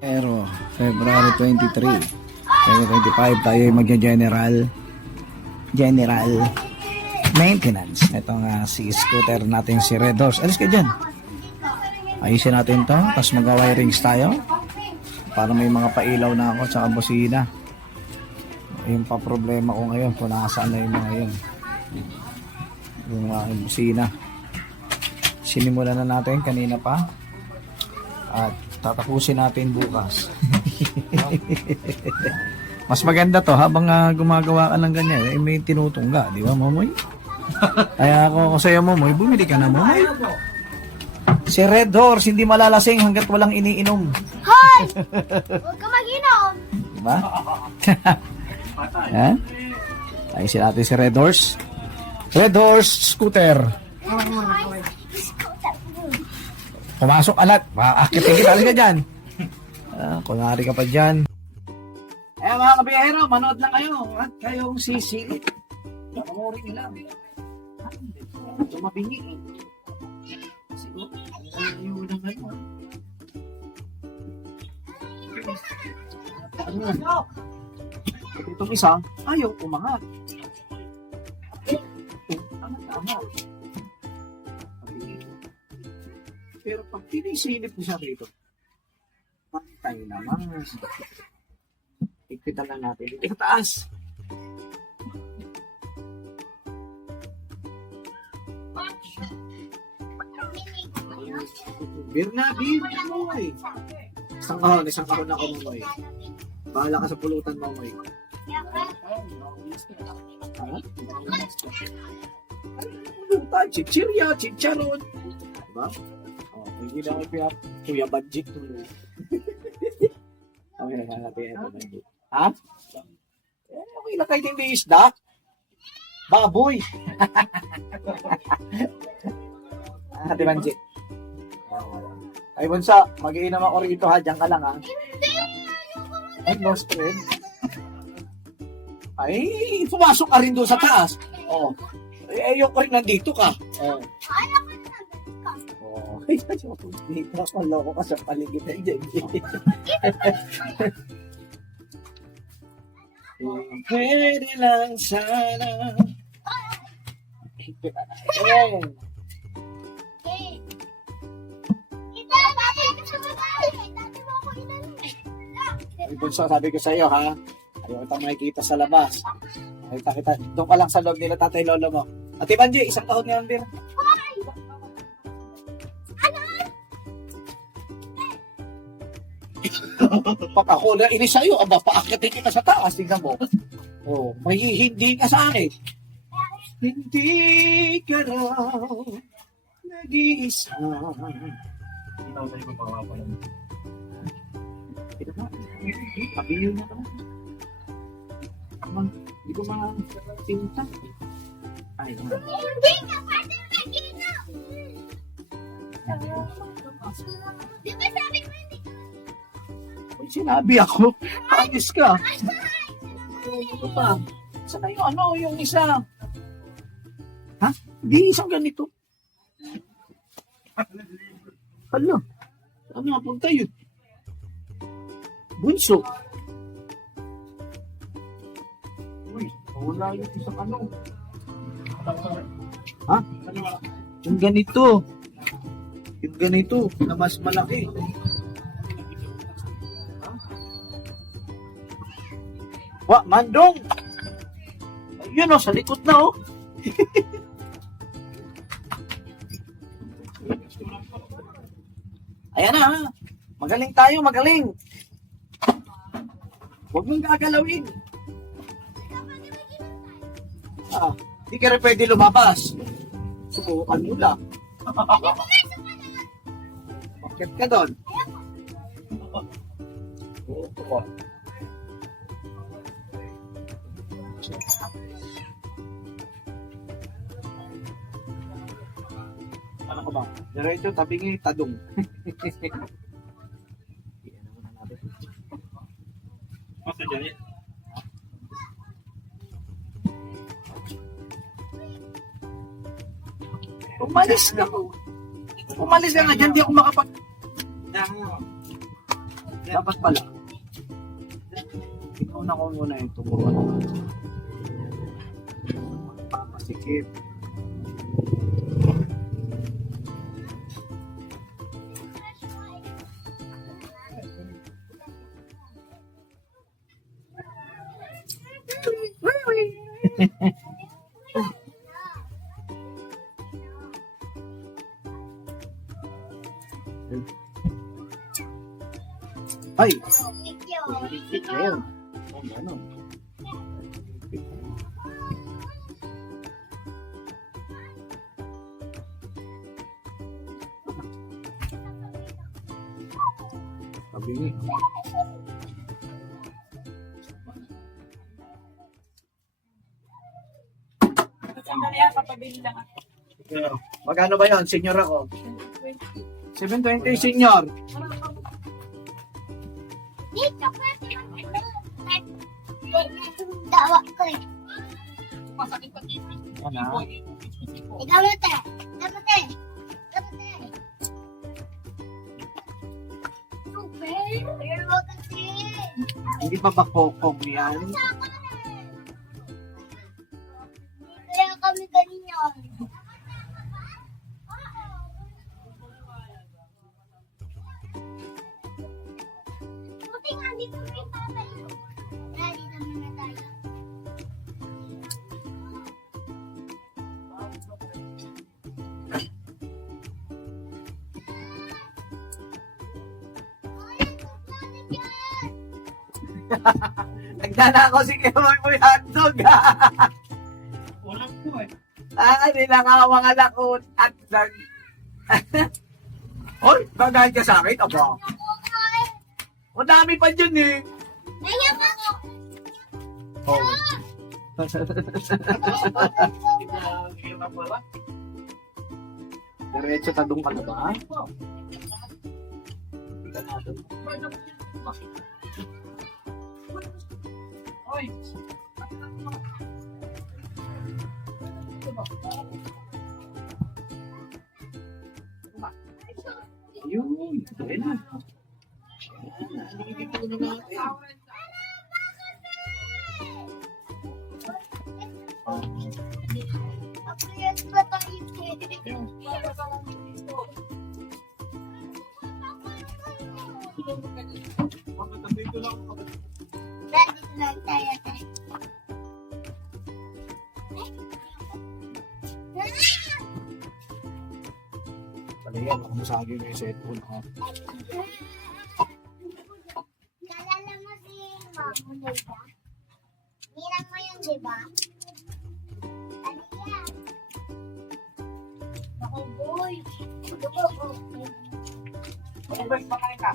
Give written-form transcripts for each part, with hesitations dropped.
Pero February 23, 2025 tayo ay magja-general maintenance. Itong si scooter natin si Red Horse. Alis ka dyan. Ayusin natin to. Tapos mag-wirings tayo. Para may mga pailaw na ako tsaka busina. Yung pa problema ko ngayon kung nasaan na yung mga yun. Yung busina. Sinimulan na natin kanina pa. At tatapusin natin bukas. Mas maganda to habang gumagawa ka ng ganyan. May tinutungga. Di ba, Momoy? Kaya ako sa'yo, Momoy, bumili ka na, Momoy. Si Red Horse, hindi malalasing hanggat walang iniinom. Hoy! Huwag ka mag-inom! Diba? Ha? Ayusin natin si Red Horse. Red Horse Scooter. Pumasok alat. Maakitin kita. Alis ka dyan. Kunwari ka pa dyan. Eh mga kabiyahero, manood lang kayo. At kayong sisilip. Nakamuri nila. Ito mabingi. Siguro. Ayaw ng gano'n. Itong isa, ayaw umangat. Tama. Pero pag tinisilip mo siya dito, pantay naman. Ikpitan lang natin. Dito ka taas. Bernabin, Momoy. Isang kahon ako, Momoy. Bahala ka sa pulutan, Momoy. Ha? Chichirya, chicharon. Diba? Hindi lang ito kuya budget. Okay, nakalapin ito. Ha? Okay lang kahit hindi isda. Baboy. Ate Manjit. Ay, Bunsa, mag-iinam ako rito ha. Diyan ka lang ha. Ay, no spread. Ay, pumasok ka rin doon sa taas. Oo. Eh, ayoko rin nandito ka. Oo. Oo. Ay, dito ako. Loko ka sa paligid na dyan. Pwede lang sana. Ayan. Ay, Bunso, sabi ko sa iyo ha, ayaw kita makikita sa labas. Kita, doon ka lang sa loob nila tatay lolo mo. Ate Banji, isang kahon nga din. Pag ako na inis sa'yo, aba, paakitin kita sa taas, tingnan mo. Oh, may hindi ka sa akin. Hindi ka raw nag-iisa. Pabili na ka na. Hindi ko tinta. Ay, hindi ka pwede mag-inom! Di ba sabi ko hindi ka? Ay, sinabi ako. Ayos ka. Ito pa. Sana yung isa. Ha? Hindi isang ganito. Hala. Saan nga punta yun? Bunso. Uy, wala yung isang ano. Ha? Yung ganito. Yung ganito na mas malaki. Wa, Mandong! Ayun o, sa likod na o. Ayan na ha. Magaling tayo, magaling. Huwag mong gagalawin. Hindi ka rin pwede lumabas. Subukan mo lang. Bakit ka doon? Oo. Ano ko ba? Diretso, tabingi, tadong. Umalis ka po. Umalis ka nga dyan, di ako makapag... Dapat pala. Inuna ko muna yung tubuan. Masikip. Ay! Higpit na yun. Oh, ganun. Pabili. Sandali yan, papabili lang ako. Magkano ba yun? Senior ako. 720 senior. Dito, dawa ko eh. Masakit pa dito. Ano? Ikaw mo te. Ikaw mo te. Ikaw mo te. Super. Pero mo kasi. Hindi pa ba kokong yan? Kaya kami kanina. Buti nga, dito may tatay. Kaya dito muna tayo. Nagdana ako si Kemoy mo yung hotdog. Walang po eh. Nilangawang anak ko at nag... Hoy, bagay ka sa akin, aba. Madami pa dyan eh. Ngayon ako. Oh. Hirap wala. Diretso tadong ka na ba? Oy. Yun, ayun na. Apres pa tayo. Nandito lang tayo. Talaga, baka masagi mo yung cellphone ko. Kalala mo si Mamunay ba? Ninang mo yun, di ba? Aliyah. Ako, boy. Ako, Ano ba yung pakain ka?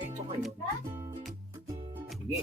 Ito kayo. Sige.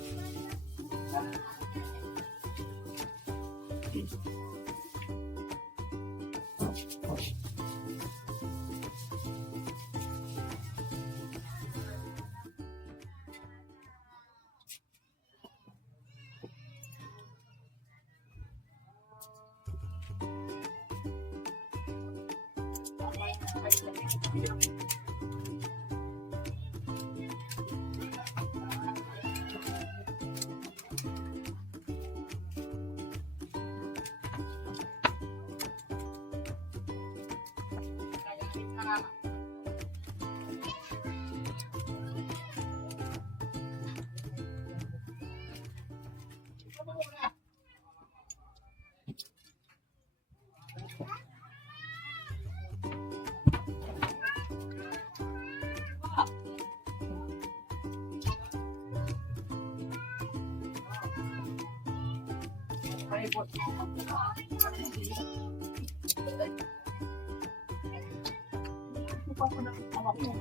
pa po ng amak mo.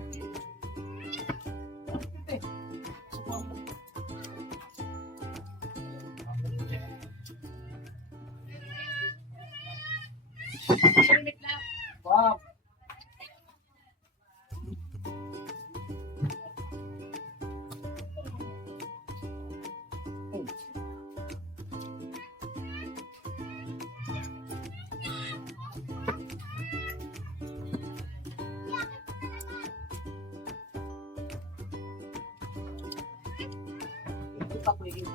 Wow. Ito pa po yung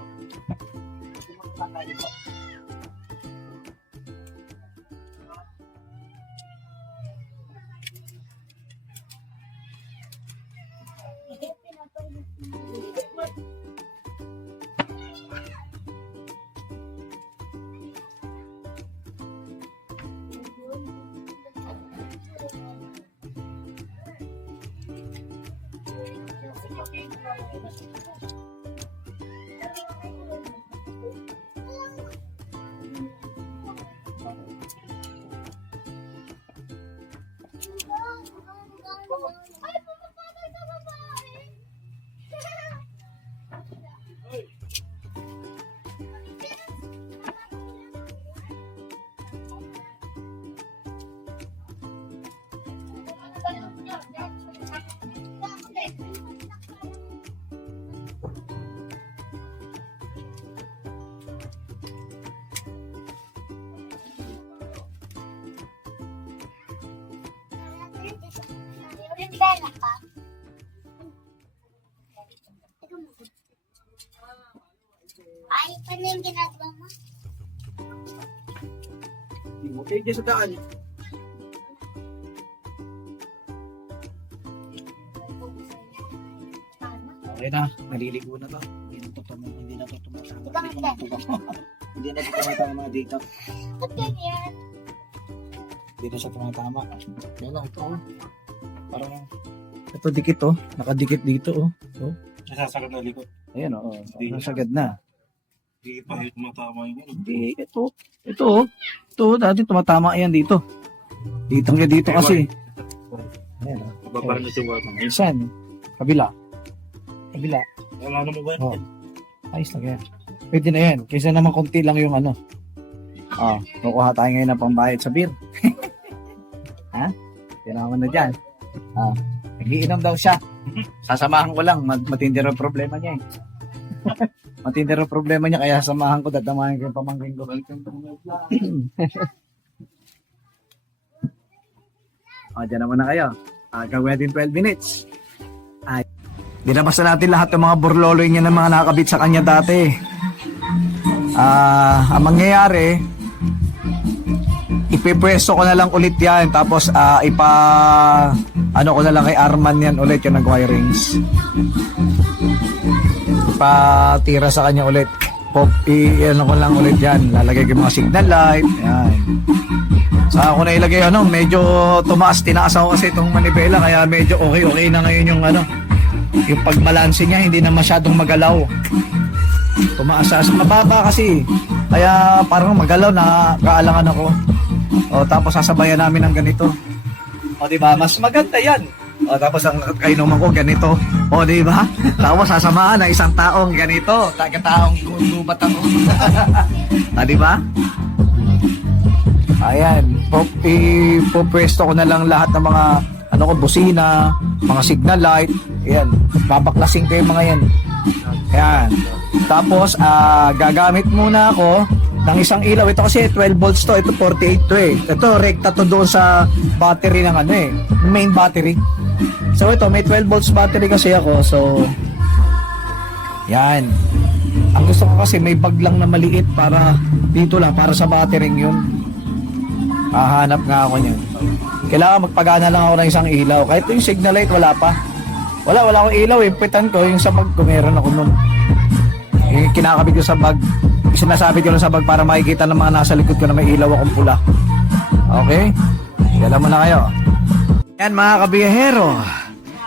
pumunta tayo po. Ay, pumapatay sa babae. Yung bela ka. Ay, paano yung ginagawa mo? Okay, dyan sa daan. Okay na, naliligo na to. Hindi na to tumatama. Hindi na to tumatama mga dito. Ba't ganyan? Hindi na siya tumatama. Yan lang, ito. Parang, ito dikit oh. Nakadikit dito oh. Oh. Nasasakit na likod. Ayan oh. Nasagad na. Hindi pa yung tumatama yun. Hindi, ito. Ito oh. Ito, dati tumatama yan dito. Dito nga dito kasi. Ayan oh. Babarang na siya wata. Saan? Kabila. Kabila. Wala na mo ba? Oh. Ayos na yan. Pwede na yan. Kaysa naman konti lang yung ano. Ah, kukuha tayo ngayon ng pambayad sa beer. Ha? Kailangan na dyan. Ah, nagiinom daw siya. Sasamahan ko lang. Matindi rin problema niya eh. Matindi rin problema niya kaya samahan ko. Dadamahin ko yung pamangkin ko. O, dyan naman na kayo. Gawin natin 12 minutes. Ay, dinabas na natin lahat ng mga burloloy niya ng mga nakakabit sa kanya dati. Ang mangyayari, ipipwesto ko na lang ulit yan. Tapos, ano ko na lang kay Arman yan ulit yung nag-wirings. Ipatira sa kanya ulit. Ano ko lang ulit yan. Lalagay ko yung mga signal light. Yan. Saka ako na ilagay, medyo tinaas ako kasi itong manibela. Kaya medyo okay na ngayon yung yung pagbalanse niya, hindi na masyadong magalaw. Tumaas sa mababa kasi. Kaya parang magalaw na kaalangan ako. O tapos sasabayan namin ng ganito. O di ba? Mas maganda 'yan. O tapos ang kainuman ko ganito. O di ba? Tapos sasamahan ng isang taong ganito, taga-taong gubat ako. Di ba? Ayan, ipopwesto ko na lang lahat ng mga busina, mga signal light. Ayan, babaklasin ko yung mga yan. Ayan. Tapos, gagamit muna ako ng isang ilaw. Ito kasi 12 volts to. Ito 48 to eh. Ito, rekta to doon sa battery ng main battery. So, ito, may 12 volts battery kasi ako. So, yan. Ang gusto ko kasi may bag lang na maliit para dito lang, para sa battery yun. Hahanap nga ako niyan. Kailangan magpagana lang ako ng isang ilaw. Kahit yung signal light, wala pa. Wala akong ilaw eh. Pitan ko, yung sa bag ko, meron ako nun. Yung kinakabit ko sa bag, sinasabit ko lang sa bag para makikita ng mga nasa likod ko na may ilaw akong pula. Okay? Alam mo na kayo. Yan mga kabiyahero.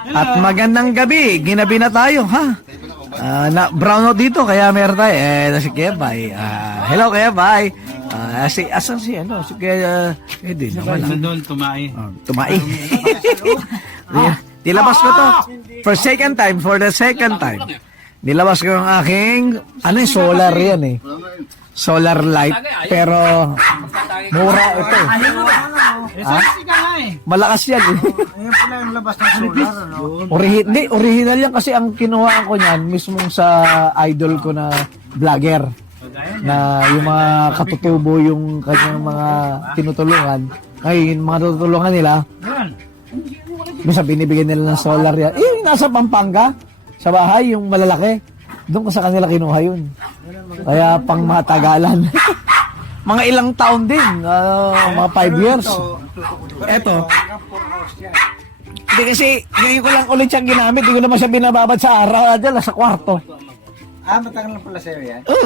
At magandang gabi. Ginabi na tayo, ha? Na brown out dito kaya meron tayo si Kuya Bay. Hello Kuya Bay. Asan si si Kuya Edwin? Wala. Doon, tumai. Tumai. Nilabas ko to. For the second time. Nilabas ko yung aking, solar yan eh. Solar light. Pero, mura ito eh. Ha? Malakas yan eh. Ayun pala yung labas ng solar, ano? Original yan kasi ang kinuhaan ko niyan mismong sa idol ko na vlogger. Na yung mga katutubo yung kanyang mga tinutulungan. Ngayon, mga tutulungan nila, minsan binibigyan nila ng solar yan. Nasa Pampanga, sa bahay, yung malalaki. Doon ko sa kanila kinuha yun. Kaya pang matagalan. Mga ilang taon din, mga 5 years. Eto. Hindi kasi, ngayon ko lang ulit siyang ginamit. Hindi ko naman siya binababad sa araw. Dyan, sa kwarto. Matagal lang pala sa'yo yan? Oh.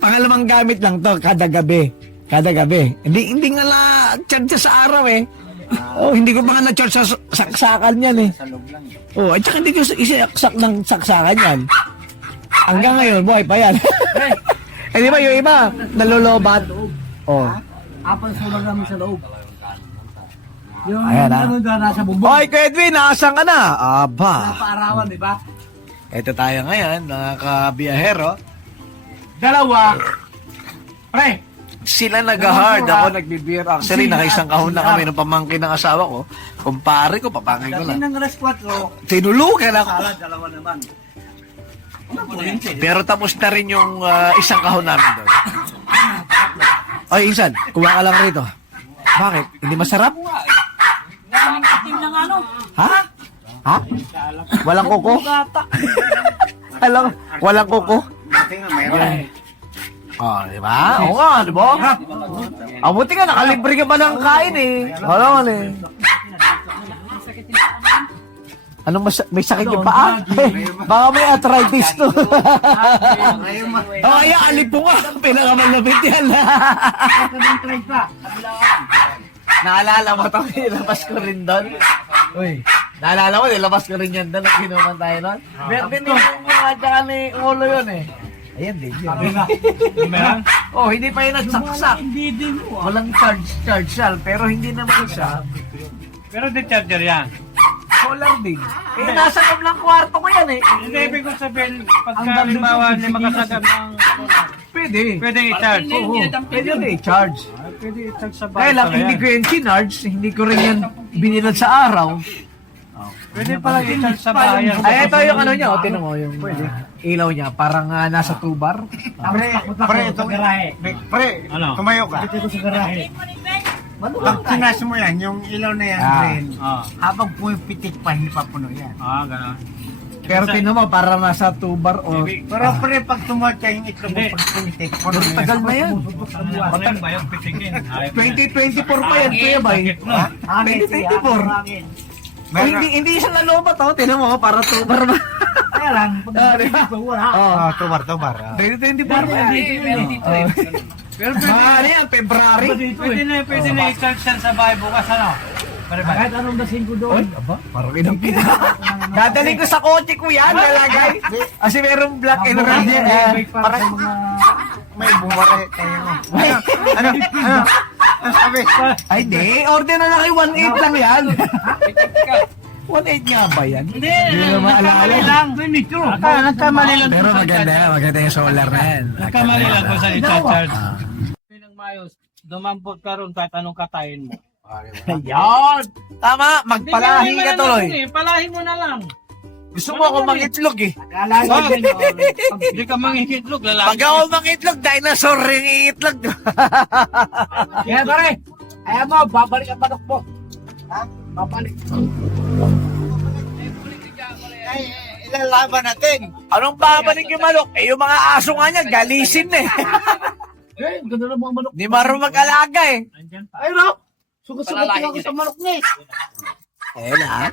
Pangalamang gamit lang to kada gabi. Kada gabi. Hindi nga na charge sa araw eh. Hindi ko pa nga na-charge sa saksakan yan eh. Sa loob lang. At saka hindi ko isaksak ng saksakan yan. Hanggang ngayon, buhay pa yan. Di ba yung iba, nalolobat. Apal solar namin sa loob. Yung Ayan, nasa bubong. Hoy, Kuya Edwin, naasan ka na? Aba. Paarawan, di ba? Ito tayo ngayon, mga kabiyahero. Dalawa. Pre, Sila nag-hard, ako nagbe-beer. Actually, nakaisang kahon na kami ng pamangkin ng asawa ko. Kumpare ko, papangin ko dati lang. ng rest 4, Tinulugan ako. dalawa naman. Pero tapos na rin yung isang kahon namin doon. Oy, Insan, kuha ka lang rito. Bakit? Hindi masarap? Ha? Ha? Walang kuko? Walang kuko? Di ba? Oo nga, di ba? Buti nga, nakalibre ka ba ng kain eh. Wala nga eh. May sakit yung paa? Baka may arthritis to. Kaya alipo nga. Pinakamalapit yan. Naalala mo ito, nilabas ko rin doon. Uy, naalala mo, nilabas ko rin yan doon. Kinuman tayo doon. Meron din yung mga tsaka ni ulo yun eh. Ayan din yun. Hindi pa yun nagsaksak. Walang charge, pero hindi naman siya. Pero di charger yan. Solar din. Nasa loob ng kwarto ko yan eh. Hindi, ibig ko sabihin, pagka halimbawa hindi makasagap ng Pwede. pwede i-charge. Oo, pwede na i-charge. Pwede i-charge sa Kaya bahay. lang, hindi ko yan sinarge, hindi ko rin yan binilad sa araw. Pwede pala i-charge sa bahay. Ay, ito yung ano niya, tinan mo, yung ilaw niya, parang nasa tubar. Pre, Ano? tumayo ka. Dito sa garahe. Pag sinas mo yan, yung ilaw na yan, green. Habang pumipitik pa, hindi pa puno yan. Gano'n. Pero tinan mo, parang nasa tubar o... Pero pre, pag tumata yung itlog mo, pag pumitik, puno yan. Tagal na yan. Matagal ba yung pitikin? 2024 pa yan, Kuya Bay. 2024. Hindi siya lalobat, tinan mo, para tubar ba? Kaya lang, pag Di ba? wala. Tubar. 2024 pa yan. Pero ano yan, February? Pwede na i-charge yan sa bahay bukas, ano? Kahit anong dasin ko doon. Parang inang pina. Dadaling ko sa kotse ko yan, lalagay. Kasi merong black and red yan. Parang may bumari tayo. Ano sabi? Ay, di. Order na lang kay 1.8 lang yan. 1.8 nga ba yan? Hindi na maalala. Nagkamali lang. Pero maganda yung solar na yan. Nagkamali lang kung saan i-charge. Pinang mayos, dumampot ka ron kahit anong katayin mo. Yan! Tama, magpalahi ka tuloy. Palahin mo na lang. Gusto mo ako mangitlog eh. Hindi ka mangikitlog, lalaki. Pag ako mangitlog, dinosaur ring iitlog. Kaya pare, ayaw mo, babalik ang manok mo. Ha? Babalik. Ay, ilalaban natin. Anong babalik yung manok? Yung mga aso nga niya, galisin eh. Ganda na mga manok. Di marunong mag-alaga eh. Andyan pa. Ay, no? Sugat-sugat lang ako sa manok ni. Ayun ha.